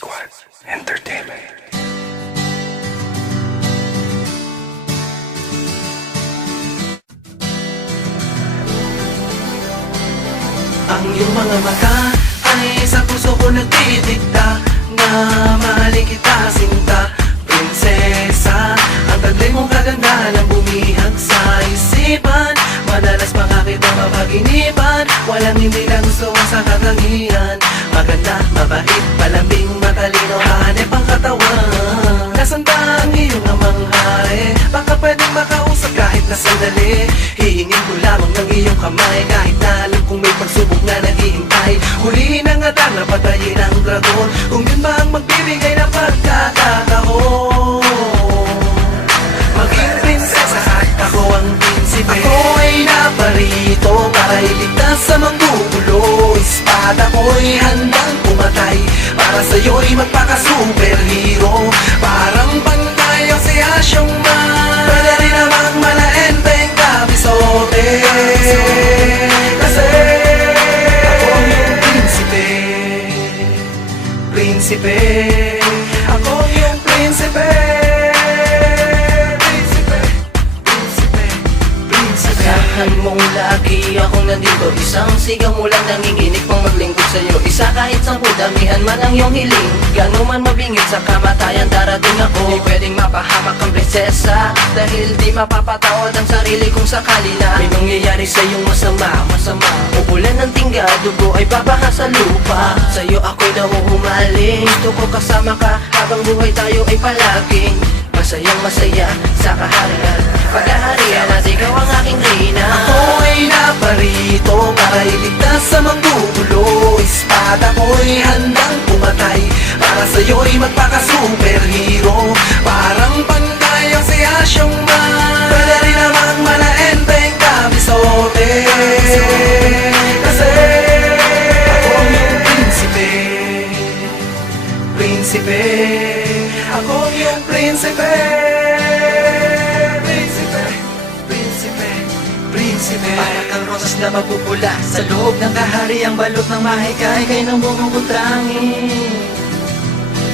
Squad Entertainment. Ang iyong mga mata ay sa puso ko nagdidikta na mahalin kita sinta, prinsesa. Ang taglay mong kagandahan ang bumihag sa isipan. Madalas pa nga kitang mapaginipan, walang hindi na gusto ang sa katangian. Maganda, mabait, palambing, matalino, hanep ang katawan. Nasaan ba ang iyong amanghay? Baka pwedeng makausap kahit na sandali. Hihingin ko lamang ng iyong kamay, kahit na alam kong may pagsubok na naghihintay. Hulihin ang atang na patayin ang dragon, kung yun ba ang magbibigay ng pagkakataon. Maging prinsesa at ako ang prinsipe. Ako ay naparito para iligtas sa manggugulo. Espada ko'y handang pumatay para sa'yo'y magpaka-superhero. Parang pantay ang si Asyong Man, pwede rin namang malaenteng kabisote. Kasi ako yung prinsipe, prinsipe. Ako yung prinsipe, prinsipe, prinsipe, prinsipe. Asahan mong lagi akong nandito, isang sigaw mo lang nanginginig pang maglingkod sa'yo. Isa kahit 10, damihan man ang iyong hiling. Gano'n man mabingit sa kamatayan, darating ako. Di pwedeng mapahamak ang prinsesa, dahil di mapapatawad ang sarili kung sakali na may nangyayari sa iyong masama. Uulan ng tingga, dugo ay babaha sa lupa. Sa'yo ako'y nahuhumaling, gusto ko kasama ka habang buhay tayo ay palaging masayang masaya sa kaharian, paghaharian at ikaw ang aking reyna. Ako ay naparito para iligtas sa manggugulo. Espada ko'y handang pumatay para sa'yo'y magpaka-superhero. Parang pantay ang si Asyong Man, pwede rin namang malaenteng kabisote. Kasi ako yung prinsipe, prinsipe. Ako yung prinsipe, prinsipe, prinsipe, prinsipe. Para kang rosas na mapupula sa loob ng kahariang balot ng mahikay kay ng bumubutrangin.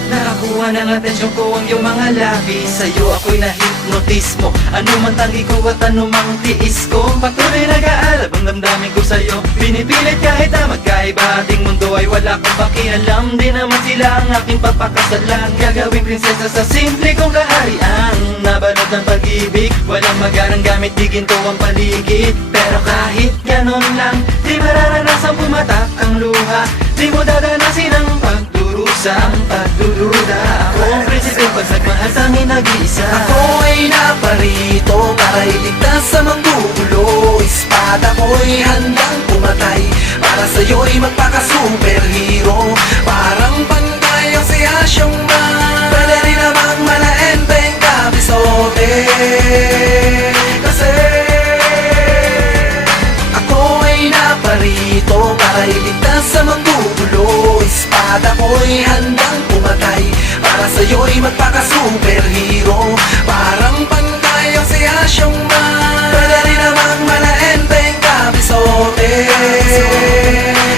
Nakakuha ng atensyon ko ang iyong mga labi. Sa'yo ako'y nahipnotismo, ano man tangi ko at ano mang tiis ko. Patuloy nag-aalab ang damdamin ko sa'yo, pinipilit kahit na magkaiba ating mundo ay wala kong pakialam. Di naman sila ang aking papakasalan, gagawing prinsesa sa simple kong kaharian. Nabanod ng pag-ibig, walang magarang gamit, di ginto ang paligid. Pero kahit ganon lang, di mararanasan pumatak ang luha. Di mo dadanasin ang pagdurusang pagdududa. Ako ang prinsipe, pag nagmahal tanging nag-iisa. Ako ay naparito para iligtas sa manggugulo. Espada ko'y handang pumatay para sa'yo'y magpaka-superhero. Parang pantay ang si Asyong Man, pwede rin namang malaenteng kabisote. Kasi ako ay naparito para iligtas sa manggugulo. Espada ko'y handang pumatay para sa'yo'y magpaka-superhero. Parang pantay ang si Asyong Man, pwede rin namang malaenteng kabisote.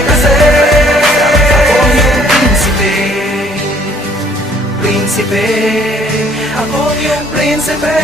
Kasi ako yung prinsipe, prinsipe. Ako yung prinsipe.